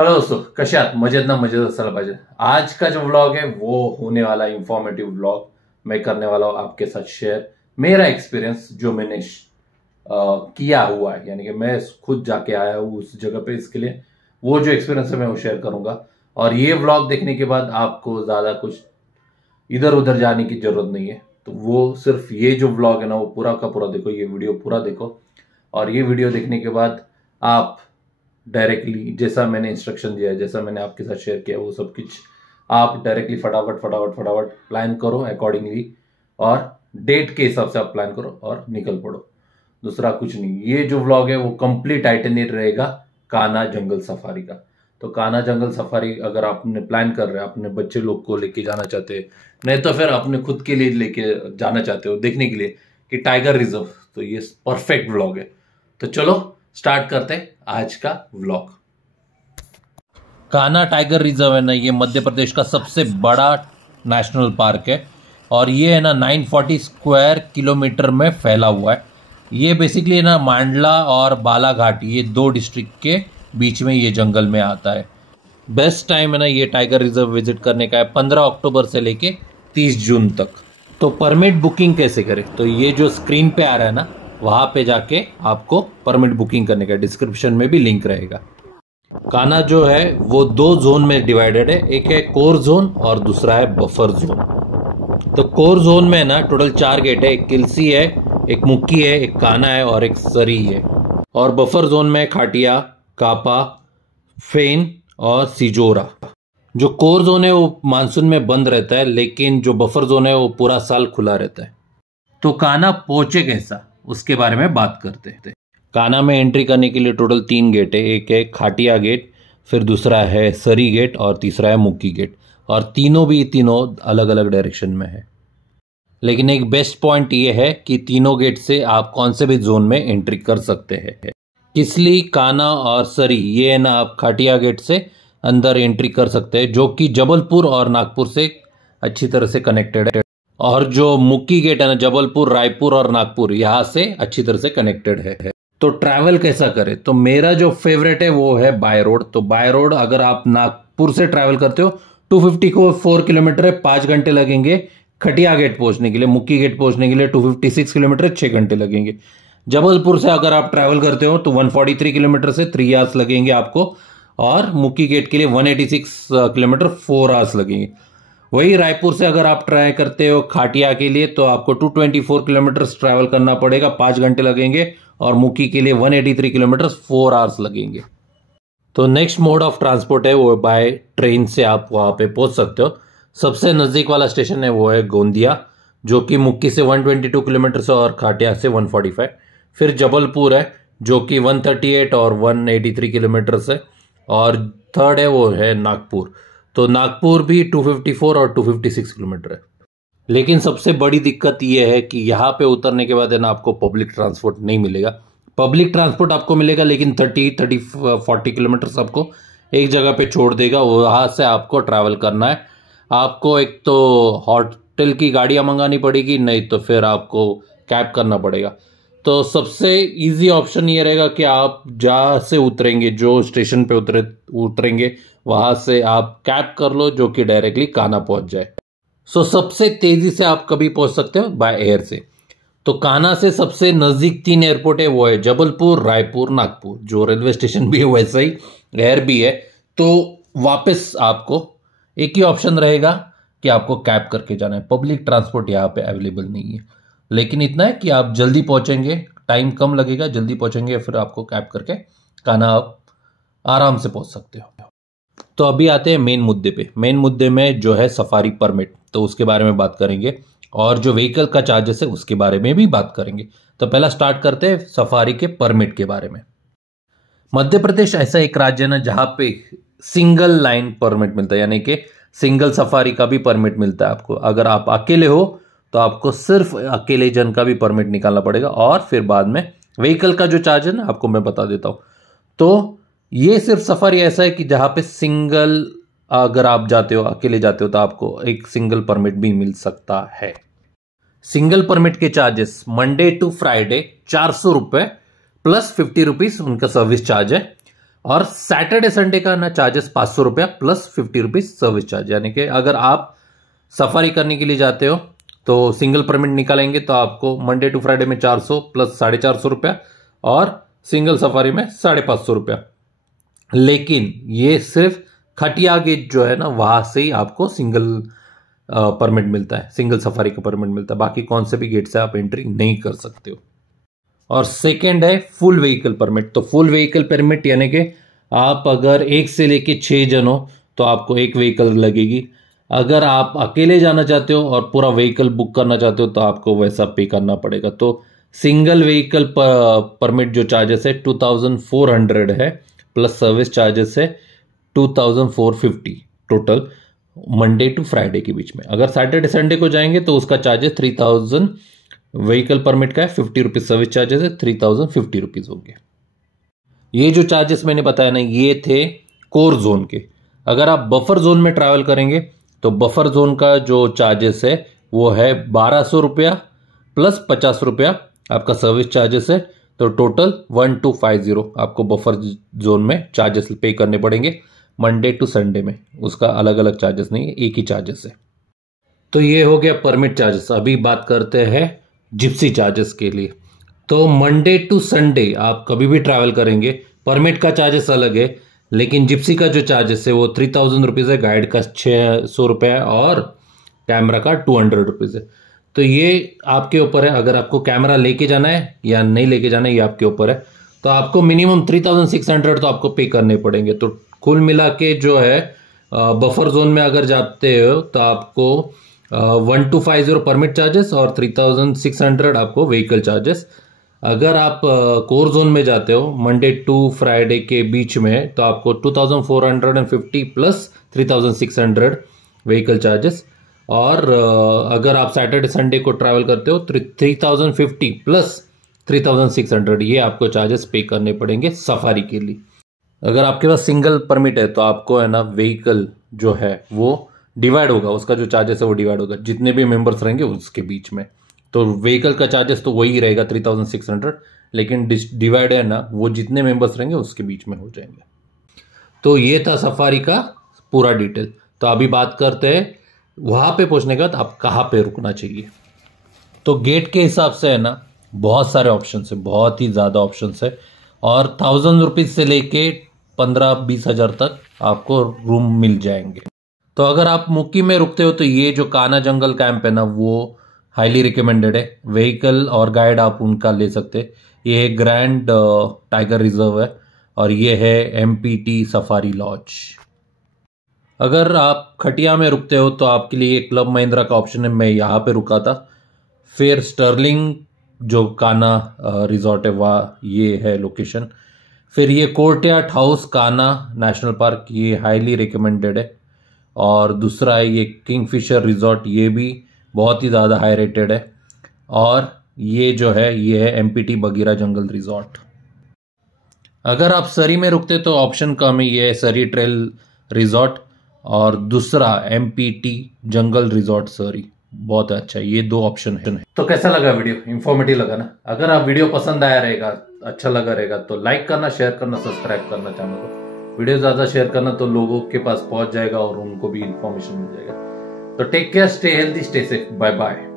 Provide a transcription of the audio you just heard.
Hello दोस्तों, कसे आहात? मजेत ना? मजेत असायला पाहिजे। आज का जो व्लॉग है वो होने वाला है इंफॉर्मेटिव व्लॉग। मैं करने वाला हूँ आपके साथ शेयर मेरा एक्सपीरियंस जो मैंने किया हुआ है, यानी कि मैं खुद जाके आया हूँ उस जगह पे। इसके लिए वो जो एक्सपीरियंस है मैं वो शेयर करूंगा। और ये व्लॉग देखने के बाद आपको ज्यादा कुछ इधर उधर जाने की जरूरत नहीं है। तो वो सिर्फ ये जो व्लॉग है ना वो पूरा का पूरा देखो, ये वीडियो पूरा देखो। और ये वीडियो देखने के बाद आप डायरेक्टली जैसा मैंने इंस्ट्रक्शन दिया है, जैसा मैंने आपके साथ शेयर किया, वो सब कुछ आप डायरेक्टली फटाफट फटाफट फटाफट प्लान करो अकॉर्डिंगली। और डेट के हिसाब से आप प्लान करो और निकल पड़ो। दूसरा कुछ नहीं। ये जो व्लॉग है वो कंप्लीट आइटनरी रहेगा कान्हा जंगल सफारी का। तो कान्हा जंगल सफारी अगर आपने प्लान कर रहे हैं, अपने बच्चे लोग को लेके जाना चाहते हैं, नहीं तो फिर अपने खुद के लिए लेके जाना चाहते हो देखने के लिए कि टाइगर रिजर्व, तो ये परफेक्ट व्लॉग है। तो चलो स्टार्ट करते हैं आज का व्लॉग। कान्हा टाइगर रिजर्व है ना, ये मध्य प्रदेश का सबसे बड़ा नेशनल पार्क है। और ये है ना 940 स्क्वायर किलोमीटर में फैला हुआ है। ये बेसिकली है ना मांडला और बालाघाट, ये दो डिस्ट्रिक्ट के बीच में ये जंगल में आता है। बेस्ट टाइम है ना ये टाइगर रिजर्व विजिट करने का है 15 अक्टूबर से लेके 30 जून तक। तो परमिट बुकिंग कैसे करें? तो ये जो स्क्रीन पे आ रहा है ना, वहां पे जाके आपको परमिट बुकिंग करने का, डिस्क्रिप्शन में भी लिंक रहेगा। कान्हा जो है वो दो जोन में डिवाइडेड है, एक है कोर जोन और दूसरा है बफर जोन। तो कोर जोन में ना टोटल 4 गेट है, एक किलसी है, एक मुक्की है, एक कान्हा है और एक सरी है। और बफर जोन में खाटिया, कापा, फेन और सिजोरा। जो कोर जोन है वो मानसून में बंद रहता है, लेकिन जो बफर जोन है वो पूरा साल खुला रहता है। तो कान्हा पहुंचे कैसा, उसके बारे में बात करते हैं। कान्हा में एंट्री करने के लिए टोटल 3 गेट है, एक है खाटिया गेट, फिर दूसरा है सरी गेट और तीसरा है मुक्की गेट। और तीनों अलग अलग डायरेक्शन में है। लेकिन एक बेस्ट पॉइंट ये है कि तीनों गेट से आप कौन से भी जोन में एंट्री कर सकते हैं। किसली, कान्हा और सरी, ये है ना आप खाटिया गेट से अंदर एंट्री कर सकते हैं, जो कि जबलपुर और नागपुर से अच्छी तरह से कनेक्टेड है। और जो मुक्की गेट है ना, जबलपुर, रायपुर और नागपुर, यहाँ से अच्छी तरह से कनेक्टेड है। तो ट्रैवल कैसा करें? तो मेरा जो फेवरेट है वो है बाय रोड। तो बाय रोड अगर आप नागपुर से ट्रैवल करते हो, 254 किलोमीटर है, 5 घंटे लगेंगे। खटिया गेट पहुंचने के लिए, मुक्की गेट पहुंचने के लिए 256 किलोमीटर, 6 घंटे लगेंगे। जबलपुर से अगर आप ट्रैवल करते हो तो 143 किलोमीटर से 3 आवर्स लगेंगे आपको। और मुक्की गेट के लिए 186 किलोमीटर, 4 आवर्स लगेंगे। वही रायपुर से अगर आप ट्राई करते हो खाटिया के लिए तो आपको 224 किलोमीटर ट्रैवल करना पड़ेगा, 5 घंटे लगेंगे। और मुक्की के लिए 183 किलोमीटर, 4 आवर्स लगेंगे। तो नेक्स्ट मोड ऑफ ट्रांसपोर्ट है वो बाय ट्रेन से आप वहां पे पहुंच सकते हो। सबसे नजदीक वाला स्टेशन है वो है गोंदिया, जो कि मुक्की से 122 किलोमीटर से और खाटिया से 145। फिर जबलपुर है जो कि 138 और 183 किलोमीटर से। और थर्ड है वो है नागपुर। तो नागपुर भी 254 और 256 किलोमीटर है। लेकिन सबसे बड़ी दिक्कत यह है कि यहाँ पे उतरने के बाद है ना आपको पब्लिक ट्रांसपोर्ट नहीं मिलेगा। पब्लिक ट्रांसपोर्ट आपको मिलेगा, लेकिन 40 किलोमीटर आपको एक जगह पे छोड़ देगा, वहाँ से आपको ट्रैवल करना है। आपको एक तो होटल की गाड़ियाँ मंगानी पड़ेगी, नहीं तो फिर आपको कैब करना पड़ेगा। तो सबसे इजी ऑप्शन ये रहेगा कि आप जहाँ से उतरेंगे, जो स्टेशन पे उतरेंगे वहाँ से आप कैब कर लो, जो कि डायरेक्टली कान्हा पहुँच जाए। सबसे तेजी से आप कभी पहुंच सकते हो बाय एयर से। तो कान्हा से सबसे नजदीक 3 एयरपोर्ट है, वो है जबलपुर, रायपुर, नागपुर। जो रेलवे स्टेशन भी है वैसा ही एयर भी है। तो वापस आपको एक ही ऑप्शन रहेगा कि आपको कैब करके जाना है। पब्लिक ट्रांसपोर्ट यहाँ पे अवेलेबल नहीं है, लेकिन इतना है कि आप जल्दी पहुंचेंगे, टाइम कम लगेगा, जल्दी पहुंचेंगे, फिर आपको कैब करके कान्हा आप आराम से पहुंच सकते हो। तो अभी आते हैं मेन मुद्दे पे। मेन मुद्दे में जो है सफारी परमिट, तो उसके बारे में बात करेंगे। और जो व्हीकल का चार्जेस है उसके बारे में भी बात करेंगे। तो पहला स्टार्ट करते हैं सफारी के परमिट के बारे में। मध्य प्रदेश ऐसा एक राज्य है ना जहां पे सिंगल लाइन परमिट मिलता है, यानी कि सिंगल सफारी का भी परमिट मिलता है आपको। अगर आप अकेले हो तो आपको सिर्फ अकेले जन का भी परमिट निकालना पड़ेगा। और फिर बाद में व्हीकल का जो चार्ज है ना आपको मैं बता देता हूं। तो ये सिर्फ सफारी ऐसा है कि जहां पे सिंगल, अगर आप जाते हो, अकेले जाते हो, तो आपको एक सिंगल परमिट भी मिल सकता है। सिंगल परमिट के चार्जेस मंडे टू फ्राइडे 400 रुपए प्लस 50 रुपीज उनका सर्विस चार्ज है। और सैटरडे संडे का ना चार्जेस 500 रुपया प्लस 50 रुपीज सर्विस चार्ज, यानी कि अगर आप सफारी करने के लिए जाते हो तो सिंगल परमिट निकालेंगे तो आपको मंडे टू फ्राइडे में 400 प्लस 450 रुपया और सिंगल सफारी में 550 रुपया। लेकिन ये सिर्फ खटिया गेट जो है ना वहां से ही आपको सिंगल परमिट मिलता है, सिंगल सफारी का परमिट मिलता है, बाकी कौन से भी गेट से आप एंट्री नहीं कर सकते हो। और सेकेंड है फुल व्हीकल परमिट। तो फुल व्हीकल परमिट यानी कि आप अगर 1 से लेके 6 जन हो तो आपको एक व्हीकल लगेगी। अगर आप अकेले जाना चाहते हो और पूरा व्हीकल बुक करना चाहते हो तो आपको वैसा पे करना पड़ेगा। तो सिंगल व्हीकल परमिट जो चार्जेस है 2400 है प्लस सर्विस चार्जेस है 2450 टोटल मंडे टू फ्राइडे के बीच में। अगर सैटरडे संडे को जाएंगे तो उसका चार्जेस 3000 व्हीकल परमिट का है, 50 रुपीज सर्विस चार्जेस है, 3050 रुपीज होंगे। ये जो चार्जेस मैंने बताया ना ये थे कोर जोन के। अगर आप बफर जोन में ट्रैवल करेंगे तो बफर जोन का जो चार्जेस है वो है 1200 रुपया प्लस 50 रुपया आपका सर्विस चार्जेस है, तो टोटल 1250 आपको बफर जोन में चार्जेस पे करने पड़ेंगे मंडे टू संडे में। उसका अलग अलग चार्जेस नहीं है, एक ही चार्जेस है। तो ये हो गया परमिट चार्जेस। अभी बात करते हैं जिप्सी चार्जेस के लिए। तो मंडे टू संडे आप कभी भी ट्रैवल करेंगे परमिट का चार्जेस अलग है, लेकिन जिप्सी का जो चार्जेस है वो 3000 रुपीज़ है, गाइड का 600 रुपया है और कैमरा का 200 रुपीज़ है। तो ये आपके ऊपर है, अगर आपको कैमरा लेके जाना है या नहीं लेके जाना है ये आपके ऊपर है। तो आपको मिनिमम 3600 तो आपको पे करने पड़ेंगे। तो कुल मिला के जो है बफर जोन में अगर जाते हो तो आपको 1250 परमिट चार्जेस और 3600 आपको व्हीकल चार्जेस। अगर आप कोर जोन में जाते हो मंडे टू फ्राइडे के बीच में तो आपको 2450 प्लस 3600 व्हीकल चार्जेस। और अगर आप सैटरडे संडे को ट्रैवल करते हो 3050 प्लस 3600 ये आपको चार्जेस पे करने पड़ेंगे सफारी के लिए। अगर आपके पास सिंगल परमिट है तो आपको है ना व्हीकल जो है वो डिवाइड होगा, उसका जो चार्जेस है वो डिवाइड होगा जितने भी मेंबर्स रहेंगे उसके बीच में। तो व्हीकल का चार्जेस तो वही रहेगा 3600, लेकिन डिवाइड है ना वो जितने मेंबर्स रहेंगे उसके बीच में हो जाएंगे। तो ये था सफारी का पूरा डिटेल। तो अभी बात करते हैं वहां पे पहुंचने के बाद आप कहाँ पे रुकना चाहिए। तो गेट के हिसाब से है ना बहुत सारे ऑप्शन है, बहुत ही ज़्यादा ऑप्शन है और 1000 रुपीज़ से लेके 15-20 हज़ार तक आपको रूम मिल जाएंगे। तो अगर आप मुक्की में रुकते हो तो ये जो कान्हा जंगल कैंप है ना वो हाईली रिकमेंडेड है। व्हीकल और गाइड आप उनका ले सकते हैं। ये ग्रैंड टाइगर रिजर्व है और ये है एमपीटी सफारी लॉज। अगर आप खटिया में रुकते हो तो आपके लिए क्लब महिंद्रा का ऑप्शन है, मैं यहाँ पे रुका था। फिर स्टर्लिंग जो कान्हा रिजॉर्ट है वहाँ ये है लोकेशन। फिर ये courtyard house Kanha national park ये हाईली रिकमेंडेड है। और दूसरा है ये किंगफिशर रिजॉर्ट, ये भी बहुत ही ज़्यादा हाई रेटेड है। और ये जो है ये है एमपीटी बगीरा जंगल रिजॉर्ट। अगर आप सरी में रुकते तो ऑप्शन कम है, ये है सरी ट्रेल रिजॉर्ट और दूसरा एमपीटी जंगल रिजॉर्ट सरी, बहुत अच्छा है। ये 2 ऑप्शन है। तो कैसा लगा वीडियो? इंफॉर्मेटिव लगा ना? अगर आप वीडियो पसंद आया रहेगा, अच्छा लगा रहेगा तो लाइक करना, शेयर करना, सब्सक्राइब करना चैनल को। वीडियो ज्यादा शेयर करना तो लोगों के पास पहुंच जाएगा और उनको भी इंफॉर्मेशन मिल जाएगा। तो take care, stay healthy, stay safe, bye bye.